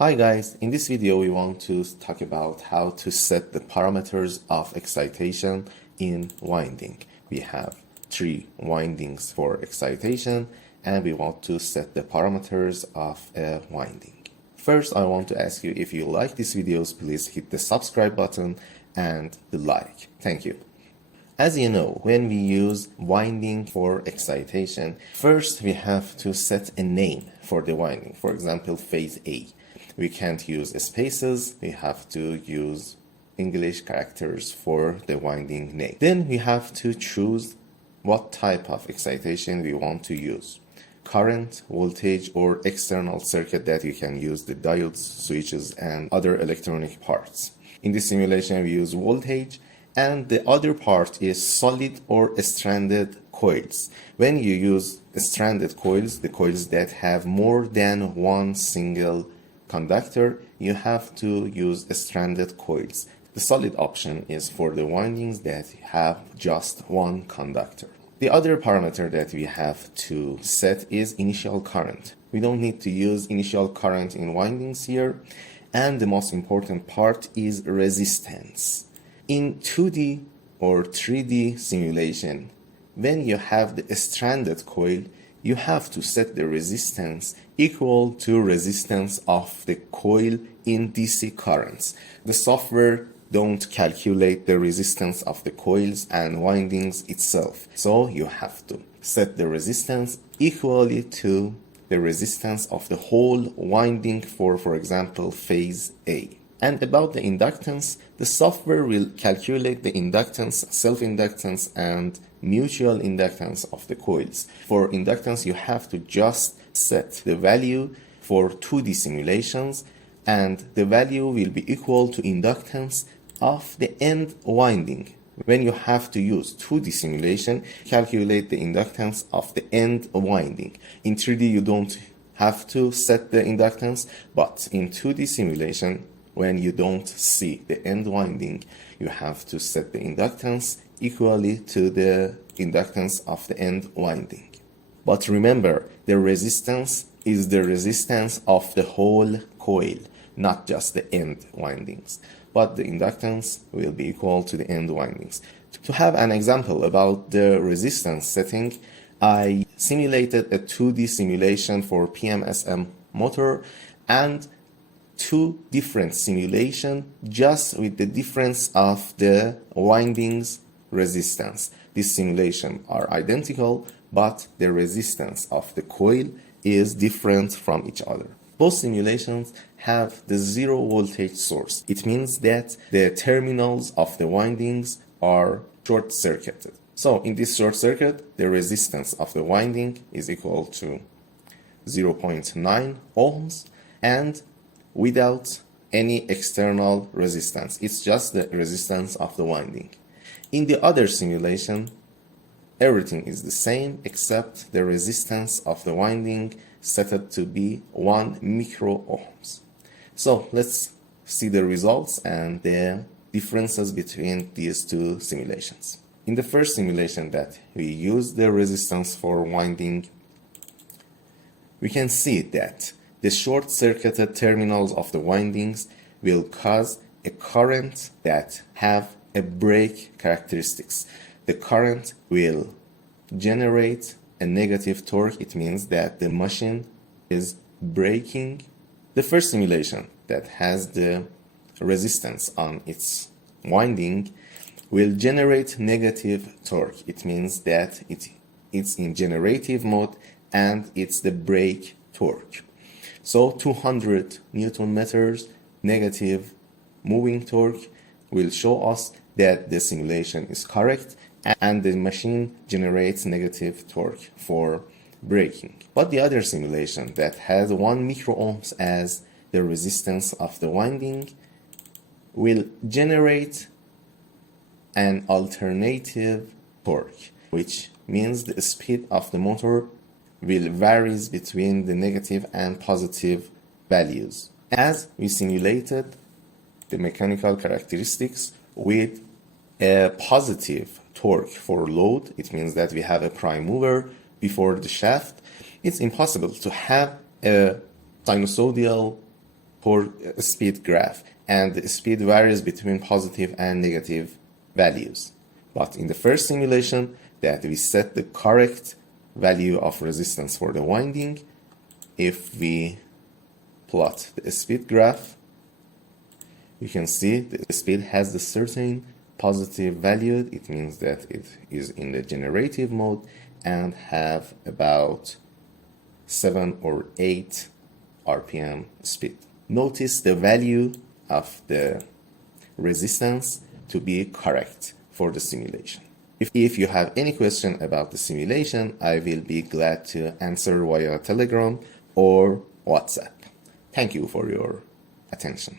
Hi guys, in this video we want to talk about how to set the parameters of excitation in winding. We have 3 windings for excitation and we want to set the parameters of a winding. First, I want to ask you, if you like these videos, please hit the subscribe button and the like. Thank you. As you know, when we use winding for excitation, first we have to set a name for the winding. For example, phase A. We can't use spaces, we have to use English characters for the winding name. Then we have to choose what type of excitation we want to use. Current, voltage, or external circuit that you can use the diodes, switches, and other electronic parts. In this simulation we use voltage, and the other part is solid or stranded coils. When you use stranded coils, the coils that have more than one single conductor, you have to use stranded coils. The solid option is for the windings that have just one conductor. The other parameter that we have to set is initial current. We don't need to use initial current in windings here. And the most important part is resistance. In 2D or 3D simulation, when you have the stranded coil, you have to set the resistance equal to resistance of the coil in DC currents. The software don't calculate the resistance of the coils and windings itself. So you have to set the resistance equally to the resistance of the whole winding for example, phase A. And about the inductance, the software will calculate the inductance, self-inductance, and mutual inductance of the coils. For inductance, you have to just set the value for 2D simulations, and the value will be equal to inductance of the end winding. When you have to use 2D simulation, calculate the inductance of the end winding. In 3D, you don't have to set the inductance, but in 2D simulation, when you don't see the end winding, you have to set the inductance equally to the inductance of the end winding. But remember, the resistance is the resistance of the whole coil, not just the end windings. But the inductance will be equal to the end windings. To have an example about the resistance setting, I simulated a 2D simulation for PMSM motor and 2 different simulations just with the difference of the windings resistance. These simulations are identical, but the resistance of the coil is different from each other. Both simulations have the 0 voltage source. It means that the terminals of the windings are short-circuited. So in this short circuit, the resistance of the winding is equal to 0.9 ohms and without any external resistance. It's just the resistance of the winding. In the other simulation, everything is the same except the resistance of the winding set to be 1 micro ohms. So let's see the results and the differences between these 2 simulations. In the first simulation that we use the resistance for winding, we can see that the short-circuited terminals of the windings will cause a current that have a break characteristics. The current will generate a negative torque. It means that the machine is braking. The first simulation that has the resistance on its winding will generate negative torque. It means that it's in generative mode and it's the brake torque. So 200 Newton meters negative moving torque will show us that the simulation is correct and the machine generates negative torque for braking. But the other simulation that has 1 micro ohms as the resistance of the winding will generate an alternative torque, which means the speed of the motor will varies between the negative and positive values. As we simulated the mechanical characteristics with a positive torque for load, it means that we have a prime mover before the shaft. It's impossible to have a sinusoidal speed graph, and the speed varies between positive and negative values. But in the first simulation that we set the correct value of resistance for the winding, if we plot the speed graph, you can see the speed has the certain positive value. It means that it is in the generative mode and have about 7 or 8 RPM speed. Notice the value of the resistance to be correct for the simulation. If you have any question about the simulation, I will be glad to answer via Telegram or WhatsApp. Thank you for your attention.